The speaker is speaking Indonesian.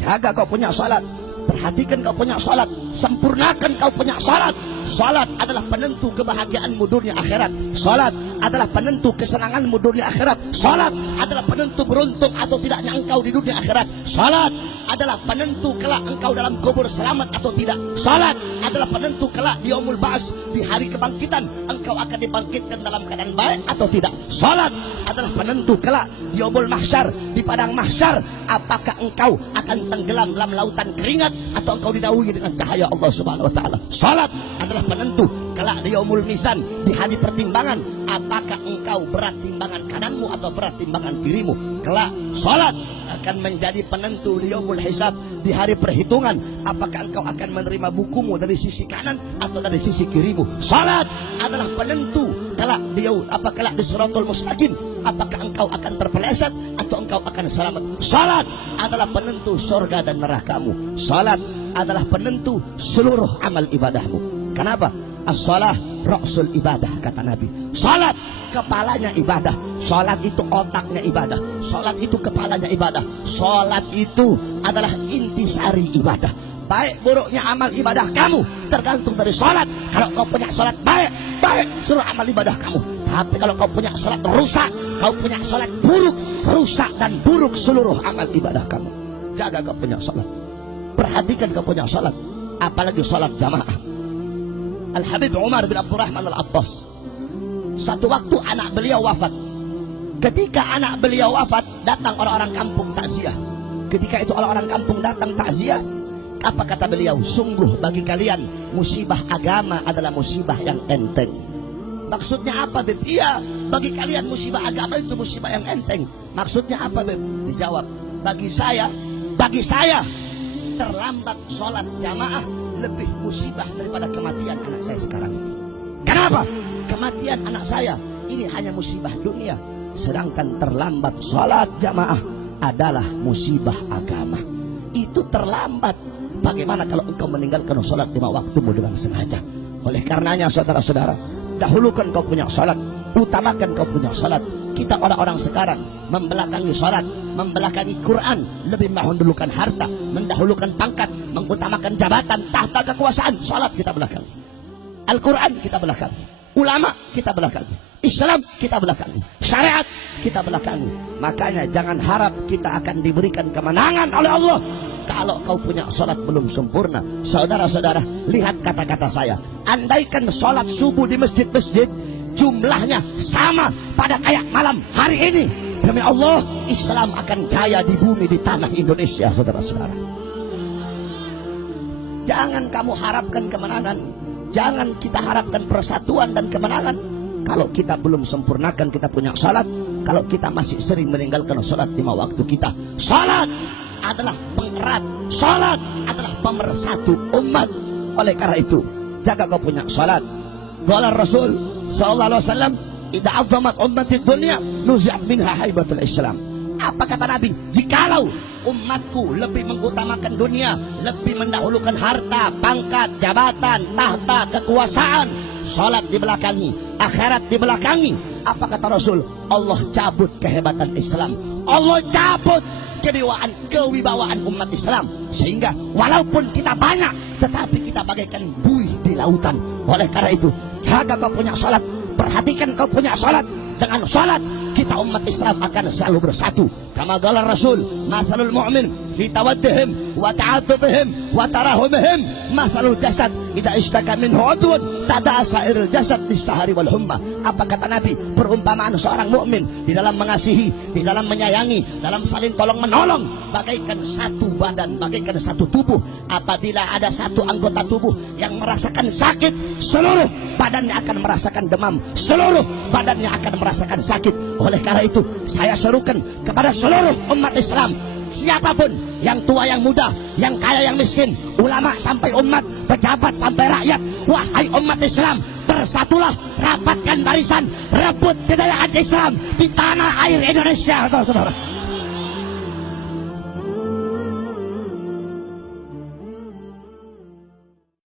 Jaga kau punya salat, perhatikan kau punya salat, sempurnakan kau punya salat. Salat adalah penentu kebahagiaanmu dunia akhirat. Salat adalah penentu kesenanganmu dunia akhirat. Salat adalah penentu beruntung atau tidaknya engkau di dunia akhirat. Salat adalah penentu kelak engkau dalam kubur selamat atau tidak. Salat adalah penentu kelak di yaumul ba'ats, di hari kebangkitan, engkau akan dibangkitkan dalam keadaan baik atau tidak. Salat adalah penentu kelak di yaumul mahsyar, di padang mahsyar, apakah engkau akan tenggelam dalam lautan keringat atau engkau dinaungi dengan cahaya Allah Subhanahu wa taala. Salat adalah penentu kelak di yaumul mizan, di hari pertimbangan, apakah engkau berat timbangan kananmu atau berat timbangan kirimu. Kelak salat akan menjadi penentu di yaumul hisab, di hari perhitungan, apakah engkau akan menerima bukumu dari sisi kanan atau dari sisi kirimu. Salat adalah penentu kelak di siratal mustaqim, apakah engkau akan terpeleset atau engkau akan selamat. Salat adalah penentu surga dan nerakamu. Salat adalah penentu seluruh amal ibadahmu. Kenapa? As-salah ra'sul ibadah, kata Nabi. Salat kepalanya ibadah. Salat itu otaknya ibadah. Salat itu kepalanya ibadah. Salat itu adalah intisari ibadah. Baik buruknya amal ibadah kamu tergantung dari salat. Kalau kau punya salat baik, baik seluruh amal ibadah kamu. Tapi kalau kau punya salat rusak, kau punya salat buruk, rusak dan buruk seluruh amal ibadah kamu. Jaga kau punya salat, perhatikan kau punya salat, apalagi salat jamaah. Al-Habib Umar bin Abdurrahman Al-Abbas, satu waktu anak beliau wafat. Ketika anak beliau wafat, datang orang-orang kampung takziah. Ketika itu orang-orang kampung datang takziah, apa kata beliau? Sungguh bagi kalian musibah agama adalah musibah yang enteng. Maksudnya apa, Beb? Iya, bagi kalian musibah agama itu musibah yang enteng. Maksudnya apa, Beb? Dijawab, bagi saya terlambat sholat jamaah lebih musibah daripada kematian anak saya sekarang ini. Kenapa? Kematian anak saya ini hanya musibah dunia, sedangkan terlambat sholat jamaah adalah musibah agama. Itu terlambat. Bagaimana kalau engkau meninggalkan sholat 5 waktumu dengan sengaja? Oleh karenanya saudara-saudara, dahulukan kau punya sholat, utamakan kau punya sholat. Kita orang-orang sekarang membelakangi sholat, membelakangi Quran, lebih mendahulukan harta, mendahulukan pangkat, mengutamakan jabatan, tahta kekuasaan. Sholat kita belakang, Al-Quran kita belakang, ulama kita belakang, Islam kita belakang, syariat kita belakang. Makanya jangan harap kita akan diberikan kemenangan oleh Allah kalau kau punya sholat belum sempurna. Saudara-saudara, lihat kata-kata saya. Andaikan sholat subuh di masjid-masjid jumlahnya sama pada kayak malam hari ini, demi Allah Islam akan jaya di bumi, di tanah Indonesia. Saudara-saudara, jangan kamu harapkan kemenangan, jangan kita harapkan persatuan dan kemenangan kalau kita belum sempurnakan kita punya salat, kalau kita masih sering meninggalkan salat 5 waktu kita. Salat adalah pengerat, salat adalah pemersatu umat. Oleh karena itu, jaga kau punya salat. Qala Rasul sallallahu alaihi wasallam, "Idza 'azzamat ummati dunya, nuzi'at minha haibatul Islam." Apa kata Nabi? Jikalau umatku lebih mengutamakan dunia, lebih mendahulukan harta, pangkat, jabatan, tahta, kekuasaan, salat dibelakangi, akhirat dibelakangi, apa kata Rasul? Allah cabut kehebatan Islam, Allah cabut kewibawaan umat Islam, sehingga walaupun kita banyak tetapi kita bagaikan buih di lautan. Oleh karena itu, jaga kau punya salat, perhatikan kau punya salat. Dengan salat kita umat Islam akan selalu bersatu. Kama qala Rasul, mathalul mu'min fi tawaddihim wa ta'atufihim wa tarahumihim mathalul jasad idza ishtaka minhu 'udwun tada'a sa'irul jasad bis-sahari wal humma. Apa kata Nabi? Perumpamaan seorang mukmin di dalam mengasihi, di dalam menyayangi, dalam saling tolong menolong, bagaikan satu badan, bagaikan satu tubuh. Apabila ada satu anggota tubuh yang merasakan sakit, seluruh badannya akan merasakan demam, seluruh badannya akan merasakan sakit. Oleh karena itu, saya serukan kepada seluruh umat Islam, siapapun, yang tua yang muda, yang kaya yang miskin, ulama sampai umat, pejabat sampai rakyat, wahai umat Islam, bersatulah, rapatkan barisan, rebut kejayaan Islam di tanah air Indonesia. Saudara-saudara,